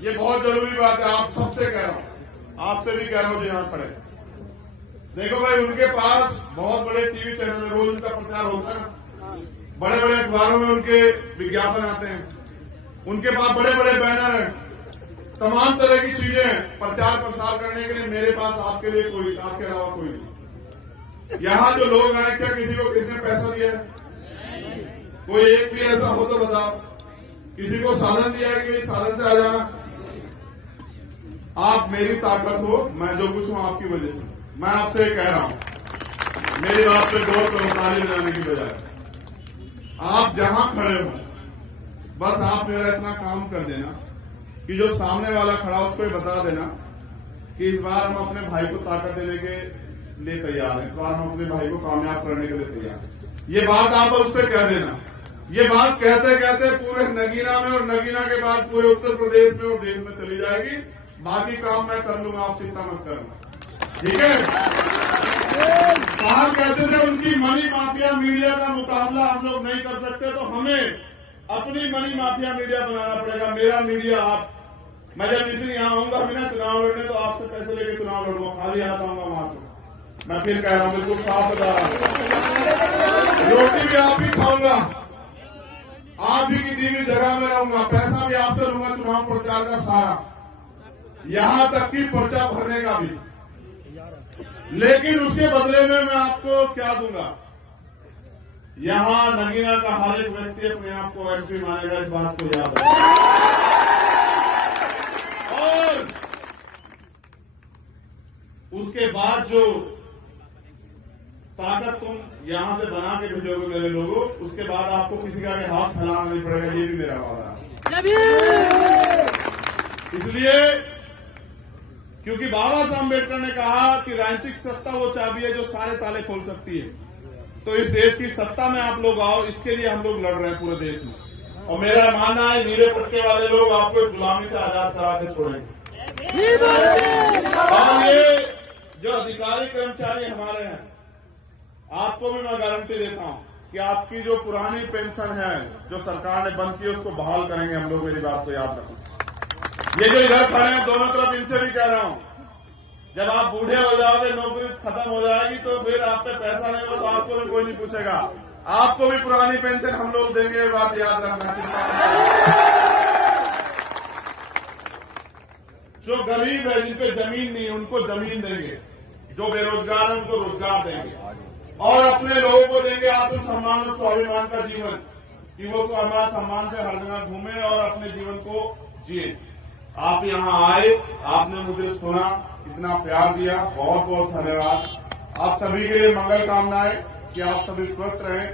ये बहुत जरूरी बात है, आप सबसे कह रहा हूं, आपसे भी कह रहा हूं जो यहां खड़े। देखो भाई, उनके पास बहुत बड़े टीवी चैनल है, रोज उनका प्रचार होता है ना, बड़े बड़े अखबारों में उनके विज्ञापन आते हैं, उनके पास बड़े बड़े बैनर हैं, तमाम तरह की चीजें हैं प्रचार प्रसार करने के लिए। मेरे पास आपके लिए कोई, आपके अलावा कोई नहीं। यहां जो लोग आए, क्या किसी को किसने पैसा दिया है? कोई एक भी ऐसा हो तो बताओ। किसी को साधन दिया है कि भाई साधन से आ जाना? आप मेरी ताकत हो, मैं जो कुछ हूं आपकी वजह से। मैं आपसे कह रहा हूं, मेरी बात पे गौर करो, ताली बजाने की बजाय आप जहां खड़े हो, बस आप मेरा इतना काम कर देना कि जो सामने वाला खड़ा उसको ये बता देना कि इस बार हम अपने भाई को ताकत देने के लिए तैयार हैं, इस बार हम अपने भाई को कामयाब करने के लिए तैयार हैं। ये बात आप उससे कह देना। ये बात कहते कहते पूरे नगीना में और नगीना के बाद पूरे उत्तर प्रदेश में और देश में चली जाएगी। बाकी काम मैं कर लूंगा, आप चिंता मत करना, ठीक है? साहब कहते थे उनकी मनी माफिया मीडिया का मुकाबला हम लोग नहीं कर सकते, तो हमें अपनी मनी माफिया मीडिया बनाना पड़ेगा। मेरा मीडिया आप, मैं जब इसी यहां आऊंगा बिना चुनाव लड़ने, तो आपसे पैसे लेके चुनाव लड़ूंगा, खाली हाथ आऊंगा वहां से। मैं फिर कह रहा हूं, बिल्कुल साफ बता रहा हूं, रोटी भी आप ही खाऊंगा, आप ही की दी हुई जगह में रहूंगा, पैसा भी आपसे लूंगा चुनाव प्रचार का सारा, यहां तक कि पर्चा भरने का भी। लेकिन उसके बदले में मैं आपको क्या दूंगा? यहां नगीना का हर एक व्यक्ति अपने आप को एमपी मानेगा, इस बात को याद रखना। और उसके बाद जो ताकत तुम यहां से बना के भेजोगे मेरे लोगों, उसके बाद आपको किसी का हाथ फैलाना नहीं पड़ेगा, ये भी मेरा वादा है। इसलिए क्योंकि बाबा साहब अम्बेडकर ने कहा कि राजनीतिक सत्ता वो चाबी है जो सारे ताले खोल सकती है। तो इस देश की सत्ता में आप लोग आओ, इसके लिए हम लोग लड़ रहे हैं पूरे देश में। और मेरा मानना है नीले पट्टे वाले लोग आपको इस गुलामी से आजाद करा के छोड़ेंगे। और ये जो अधिकारी कर्मचारी हमारे हैं, आपको भी मैं गारंटी देता हूं कि आपकी जो पुरानी पेंशन है जो सरकार ने बंद की है, उसको बहाल करेंगे हम लोग, मेरी बात को याद रखना। ये जो इधर खड़े हैं दोनों तरफ, इनसे भी कह रहा हूं, जब आप बूढ़े हो जाओगे, नौकरी खत्म हो जाएगी, तो फिर आप पे पैसा नहीं होगा तो आपको भी कोई नहीं पूछेगा, आपको भी पुरानी पेंशन हम लोग देंगे, ये बात याद रखना। चिंता जो गरीब है, जिन पे जमीन नहीं है, उनको जमीन देंगे, जो बेरोजगार है उनको रोजगार देंगे, और अपने लोगों को देंगे आत्मसम्मान और स्वाभिमान का जीवन, कि वो स्वाभिमान सम्मान से हर जगह घूमे और अपने जीवन को जिए। आप यहां आए, आपने मुझे सुना, इतना प्यार दिया, बहुत बहुत धन्यवाद। आप सभी के लिए मंगल कामनाएं कि आप सभी स्वस्थ रहें।